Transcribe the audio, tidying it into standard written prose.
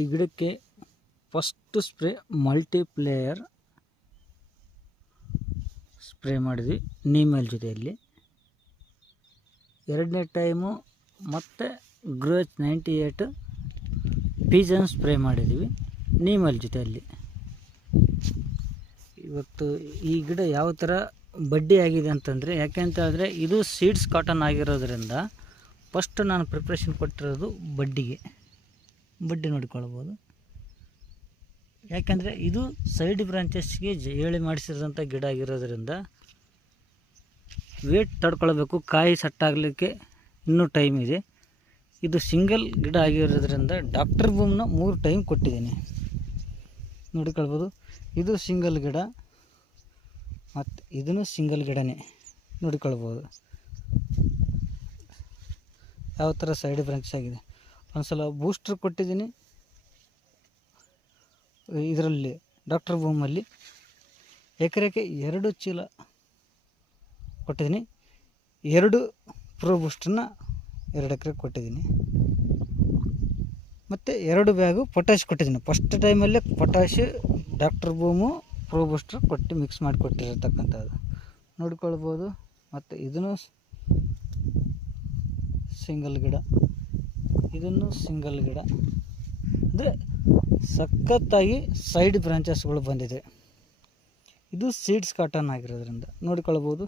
ಈ ಗಿಡಕ್ಕೆ first spray multiplier spray ಮಾಡಿದ್ವಿ ನೀಮಲ್ ಜೊತೆಯಲ್ಲಿ. ಎರಡನೇ ಟೈಮು ಮತ್ತೆ ಗ್ರೋಚ್ 98 ಪೀಜನ್ ಸ್ಪ್ರೇ ಮಾಡಿದ್ವಿ ನೀಮಲ್ ಜೊತೆಯಲ್ಲಿ. ಇವತ್ತು ಈ ಗಿಡ ಯಾವ ಥರ ಬಡ್ಡಿ ಆಗಿದೆ ಅಂತಂದರೆ, ಯಾಕೆಂತ ಹೇಳಿದ್ರೆ ಇದು ಸೀಡ್ಸ್ ಕಾಟನ್ ಆಗಿರೋದ್ರಿಂದ ಫಸ್ಟ್ ನಾನು ಪ್ರಿಪ್ರೇಷನ್ ಕೊಟ್ಟಿರೋದು ಬಡ್ಡಿ ನೋಡಿಕೊಳ್ಬೋದು. ಯಾಕೆಂದರೆ ಇದು ಸೈಡ್ ಬ್ರಾಂಚಸ್ಗೆ ಏಳಿ ಮಾಡಿಸಿರೋಂಥ ಗಿಡ ಆಗಿರೋದ್ರಿಂದ ವೇಟ್ ತಡ್ಕೊಳ್ಬೇಕು, ಕಾಯಿ ಸೆಟ್ಟಾಗಲಿಕ್ಕೆ ಇನ್ನೂ ಟೈಮ್ ಇದೆ. ಇದು ಸಿಂಗಲ್ ಗಿಡ ಆಗಿರೋದ್ರಿಂದ ಡಾಕ್ಟರ್ ಬೂಮ್ನ 3 ಟೈಮ್ ಕೊಟ್ಟಿದ್ದೀನಿ ನೋಡಿಕೊಳ್ಬೋದು. ಇದು ಸಿಂಗಲ್ ಗಿಡ ಮತ್ತು ಇದನ್ನು ಸಿಂಗಲ್ ಗಿಡನೇ ನೋಡಿಕೊಳ್ಬೋದು ಯಾವ ಥರ ಸೈಡ್ ಬ್ರಾಂಚ್ ಆಗಿದೆ. ಒಂದು ಸಲ ಬೂಸ್ಟ್ರ್ ಕೊಟ್ಟಿದ್ದೀನಿ ಇದರಲ್ಲಿ ಡಾಕ್ಟರ್ ಬೂಮಲ್ಲಿ. ಎಕರೆಗೆ 2 ಚೀಲ ಕೊಟ್ಟಿದ್ದೀನಿ. 2 ಪ್ರೋ ಬೂಸ್ಟ್ರನ್ನ 2 ಎಕರೆಗೆ ಕೊಟ್ಟಿದ್ದೀನಿ. ಮತ್ತು 2 ಬ್ಯಾಗು ಪೊಟ್ಯಾಶ್ ಕೊಟ್ಟಿದ್ದೀನಿ. ಫಸ್ಟ್ ಟೈಮಲ್ಲೇ ಪೊಟ್ಯಾಶ್ ಡಾಕ್ಟರ್ ಬೂಮು ಪ್ರೋ ಬೂಸ್ಟ್ರ್ ಕೊಟ್ಟು ಮಿಕ್ಸ್ ಮಾಡಿ ಕೊಟ್ಟಿರತಕ್ಕಂಥದ್ದು ನೋಡ್ಕೊಳ್ಬೋದು. ಮತ್ತು ಇದನ್ನು ಸಿಂಗಲ್ ಗಿಡ, ಇದನ್ನು ಸಿಂಗಲ್ ಗಿಡ. ಅಂದರೆ ಸಖತ್ತಾಗಿ ಸೈಡ್ ಬ್ರಾಂಚಸ್ಗಳು ಬಂದಿದೆ. ಇದು ಸೀಡ್ಸ್ ಕಾಟನ್ ಆಗಿರೋದ್ರಿಂದ ನೋಡಿಕೊಳ್ಬೋದು.